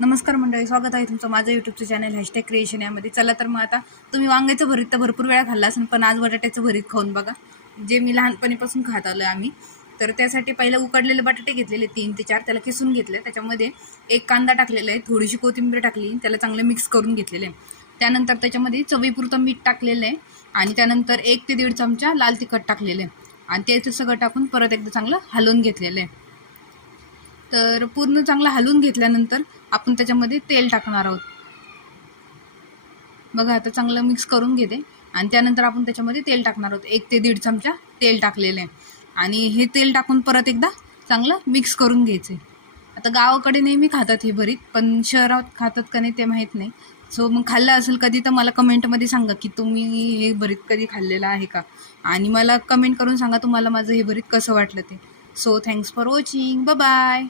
नमस्कार मंडळी, स्वागत आहे तुमचं माझं यूट्यूबचं चॅनल #क्रिएशन यामध्ये. चला तर मग आता तुम्ही वांग्याचं भरीत तर भरपूर वेळा खाल्ला असेल, पण आज बटाट्याचं भरीत खाऊन बघा, जे मी लहानपणीपासून खात आलो आम्ही. तर त्यासाठी पहिलं उकडलेले बटाटे घेतलेले 3 ते 4, त्याला किसून घेतले. त्याच्यामध्ये एक कांदा टाकलेला आहे, थोडीशी कोथिंबीर टाकली, त्याला चांगलं मिक्स करून घेतलेलं आहे. त्यानंतर त्याच्यामध्ये चवीपुरतं मीठ टाकलेलं आहे आणि त्यानंतर 1 ते 1.5 चमचा लाल तिखट टाकलेलं आहे आणि ते सगळं टाकून परत एकदा चांगलं हलवून घेतलेलं आहे. तर पूर्ण चांगलं हलवून घेतल्यानंतर आपण त्याच्यामध्ये तेल टाकणार आहोत. बघा आता चांगलं मिक्स करून घेते आणि त्यानंतर आपण त्याच्यामध्ये तेल टाकणार आहोत. 1 ते 1.5 चमचा तेल टाकलेलं आहे आणि हे तेल टाकून परत एकदा चांगलं मिक्स करून घ्यायचं. आता गावाकडे नेहमी खातात हे भरीत, पण शहरात खातात का नाही ते माहीत नाही. सो मग खाल्लं असेल कधी तर मला कमेंटमध्ये सांगा की तुम्ही हे भरीत कधी खाल्लेलं आहे का, आणि मला कमेंट करून सांगा तुम्हाला माझं हे भरीत कसं वाटलं ते. So thanks for watching. Bye bye.